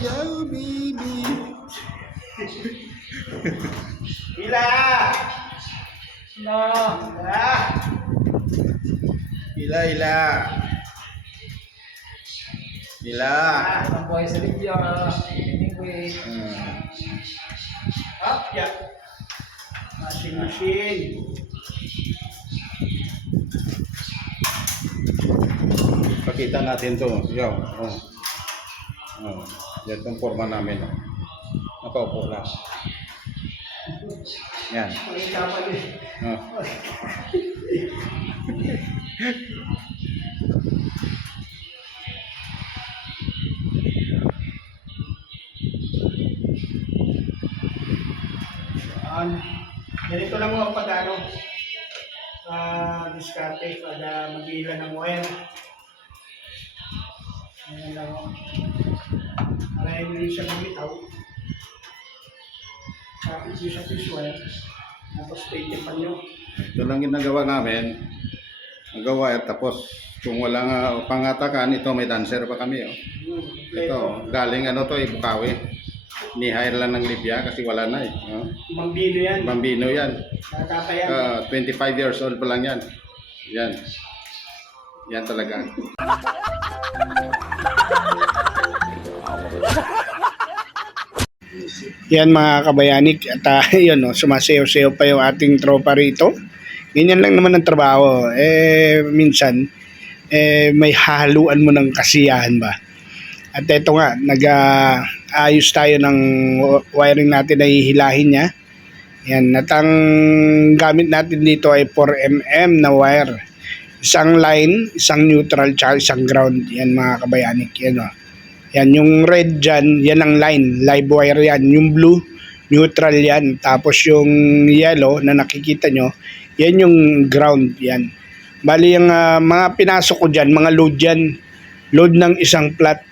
sayaw, baby. Ila! No! Ila! Ila, ila. Ila. Ang buhay sa Libya. Anyway. Hmm. Up, yeah. Washing machine. Pakita natin to. Yo. Oh. Oh. Yan tong forma namin. Oh. Nakaupo lang. Yan. Oh. Um, ganito lang mo pag ano, ah, diskarte, pag uh, mag-iila ng wire. Ayan lang Para hindi siya bumitaw. Tapos yung sa wire. Tapos pwede pa nyo. Ito lang ginagawa namin. Nagawa at tapos kung walang uh, pangatakan, ito may dancer pa kami. Oh. Hmm, Ito, galing ano to, Ibukawi. Ni-hire lang ng Libya kasi wala na eh. Oh. Bambino yan. Bambino yan. Nakatayan. Ah, 25 years old pa lang yan. Yan. Yan talaga. Yan mga kabayanik at uh, yun no, sumasayaw-sayaw pa yung ating tropa rito. Ganyan lang naman ang trabaho. Eh minsan eh may haluan mo ng kasiyahan ba. At ito nga, nag-ayos tayo ng wiring natin na hihilahin niya. Yan, at ang gamit natin dito ay 4mm na wire. Isang line, isang neutral, tsaka isang ground. Yan mga kabayanik. Yan o. Yan, yung red dyan, yan ang line, live wire yan. Yung blue, neutral yan. Tapos yung yellow na nakikita nyo, yan yung ground yan. Bali yung ah, mga pinasok ko dyan, mga load yan. Load ng isang plat.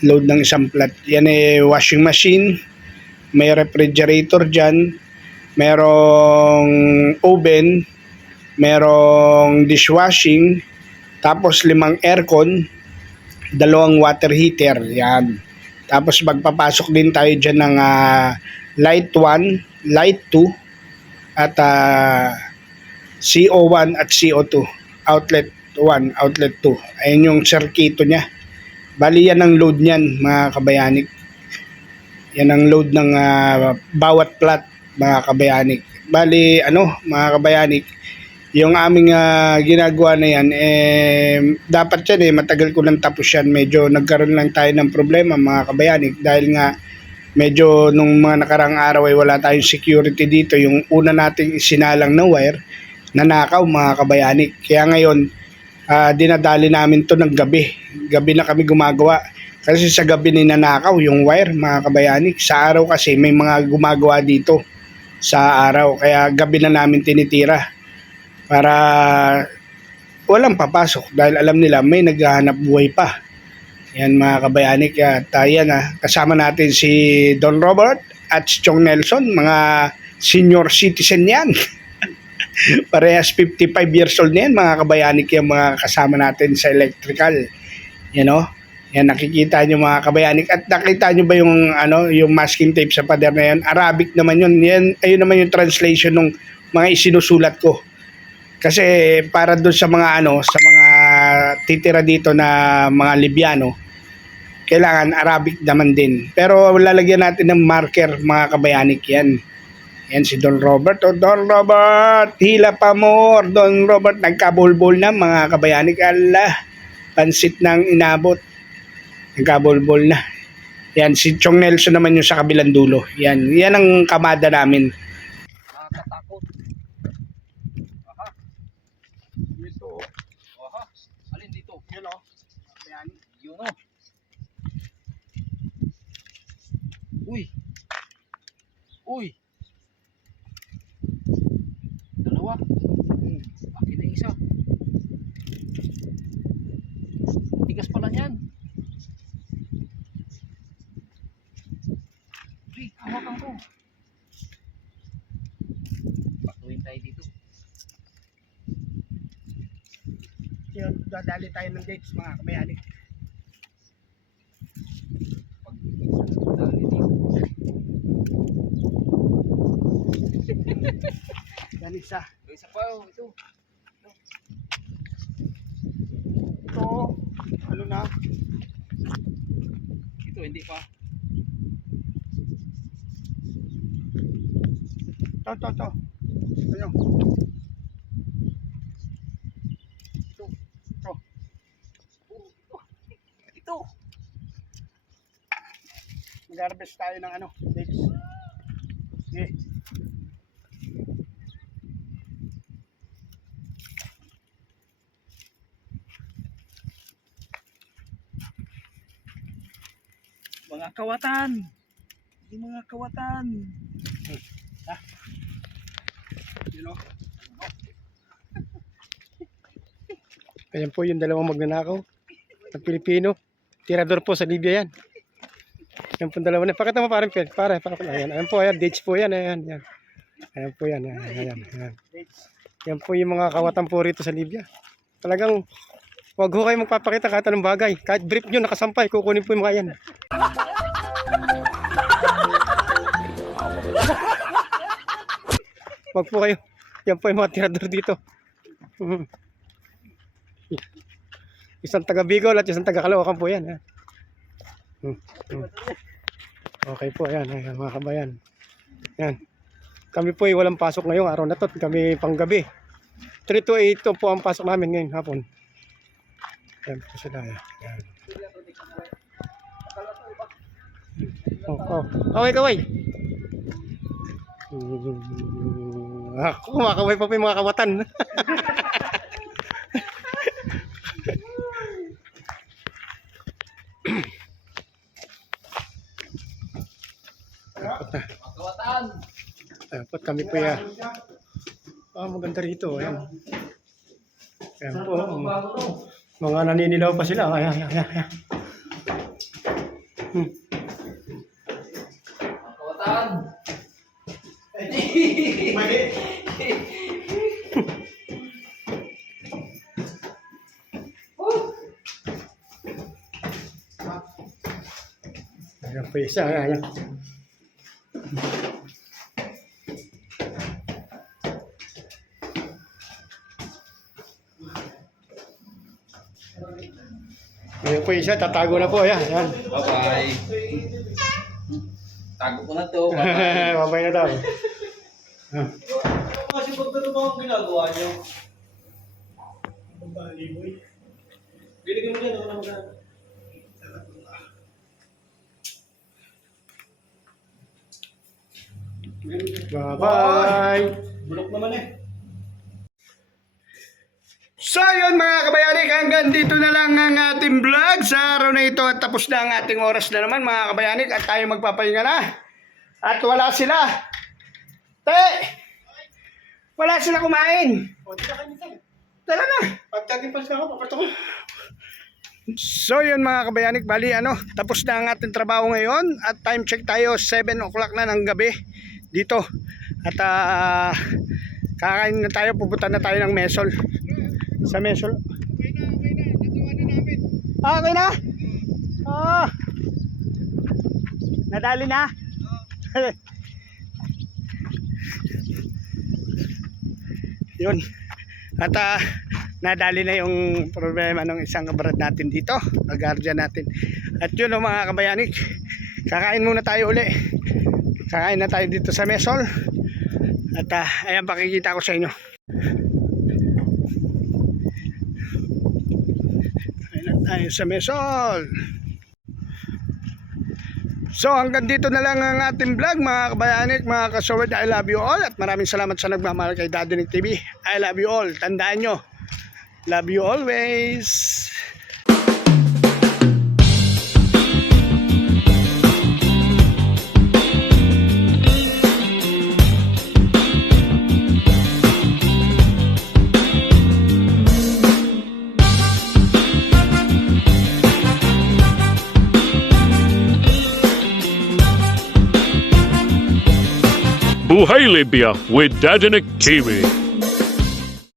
Load ng isang plat. Yan eh, washing machine. May refrigerator dyan. Merong oven. Merong dishwashing. Tapos limang aircon dalawang water heater. Yan. Tapos magpapasok din tayo dyan ng ah, light 1, light 2, at ah, CO1 at CO2. Outlet 1, outlet 2. Ayan yung circuito niya. Bali yan ang load niyan, mga kabayanik. Yan ang load ng ah, bawat plat, mga kabayanik. Bali, ano, mga kabayanik, yung aming ah, ginagawa na yan, eh, dapat yan eh, matagal ko lang tapos yan. Medyo nagkaroon lang tayo ng problema mga kabayanik dahil nga medyo nung mga nakarang araw ay wala tayong security dito. Yung una nating isinalang na wire, nanakaw mga kabayanik. Kaya ngayon, ah, dinadali namin to ng gabi. Gabi na kami gumagawa. Kasi sa gabi ninanakaw yung wire mga kabayanik. Sa araw kasi may mga gumagawa dito sa araw. Kaya gabi na namin tinitira para walang papasok dahil alam nila may naghahanap buhay pa. Yan mga kabayanik at uh, yan ah, kasama natin si Don Robert at si Chong Nelson, mga senior citizen yan. Parehas 55 years old na yan mga kabayanik yung mga kasama natin sa electrical. You know? Yan nakikita nyo mga kabayanik at nakita nyo ba yung ano yung masking tape sa pader na yan? Arabic naman yun. Yan ayun naman yung translation ng mga isinusulat ko. Kasi para doon sa mga ano, sa mga titira dito na mga Libyano, kailangan Arabic naman din. Pero lalagyan natin ng marker mga kabayanik yan. Yan si Don Robert. O Don Robert, hila pa more. Don Robert, nagkabulbol na mga kabayanik. Allah, pansit nang inabot. Nagkabulbol na. Yan, si Chong Nelson naman yung sa kabilang dulo. Yan, yan ang kamada namin. Nakakatakot. Aha. Dito. Aha. Alin dito? Yun o. Ayan. Yun o. Uy. Uy. Dalawa. Hmm. Akin na isa. Tigas pala niyan. Uy, hawakan ko. Patuloy tayo dito. Yun, dadali tayo ng dates mga kabayanik. Yan isa. Isa pa, oh, ito. Ito, ano na? Ito, hindi pa. Ito, ito, ito. Ano? Ito, ito. Ito. Mag-harvest tayo ng ano, dates. Sige. Mga kawatan. Hindi mga kawatan. You know? Ayan po yung dalawang magnanakaw. Ng Pilipino. Tirador po sa Libya yan. Yan po yung dalawa na. Pakita mo parang pin. Para, para. Ayan, ayan po. Ayan, dates po yan. Ayan, ayan. Ayan po yan. Ayan, ayan, ayan. Yan po yung mga kawatan po rito sa Libya. Talagang Huwag ho kayo magpapakita kahit anong bagay. Kahit brief nyo nakasampay, kukunin po yung mga yan. Huwag po kayo. Yan po yung mga tirador dito. Mhm. Isang taga Bicol at isang taga Caloocan po yan. ha. Hmm, hmm. Okay po, yan, ayan, mga kabayan. Yan. Kami po ay walang pasok ngayong araw na to. Kami panggabi. 3 to 8 to po ang pasok namin ngayong hapon. Yan po sila. Yan. Oh, oh. Kaway, kaway. Mm, Ako, kumakaway pa po yung mga kawatan. Kawatan. Dapat kami po yan. Ah, maganda rito. Ayan. Ayan po. Mga, naninilaw pa sila. Ayan, ayan. ayan. Hmm. Ayan po isa. Ayan, ayan. Po isa. Tatago na po. Ayan, ayan. Bye-bye. Tago ko na to. Bye-bye. Na daw. Ah. Kasi pag ganun ba ang ginagawa niyo? Binigyan mo yan, ako na magana. Bye-bye. Bulok naman eh. So yun mga kabayani, hanggang dito na lang ang ating vlog sa araw na ito at tapos na ang ating oras na naman mga kabayani at tayo magpapahinga na. At wala sila. Te! Wala sila kumain. O, di na kayo tayo. Tala na. Pagtagin pa siya ako, papato ko. So yun mga kabayanik, bali ano, tapos na ang ating trabaho ngayon at time check tayo 7 o'clock na ng gabi dito. At ah, kakain na tayo, pupunta na tayo ng Mesol. Sa Mesol. Okay na, okay na. Nagawa na namin. Ah, okay na? Ah. Nadali na? yun. At ah, nadali na yung problema ng isang kabarad natin dito, guardian natin. At yun oh, mga kabayanik, kakain muna tayo uli. Kakain na tayo dito sa Mesol. At ah, ayan pakikita ko sa inyo. Kain na tayo sa Mesol. So hanggang dito na lang ang ating vlog mga kabayanik, mga kasawad. I love you all at maraming salamat sa nagmamahal kay Dadinig TV. I love you all. Tandaan nyo. Love you always. Buhay Libya with Dadinik TV.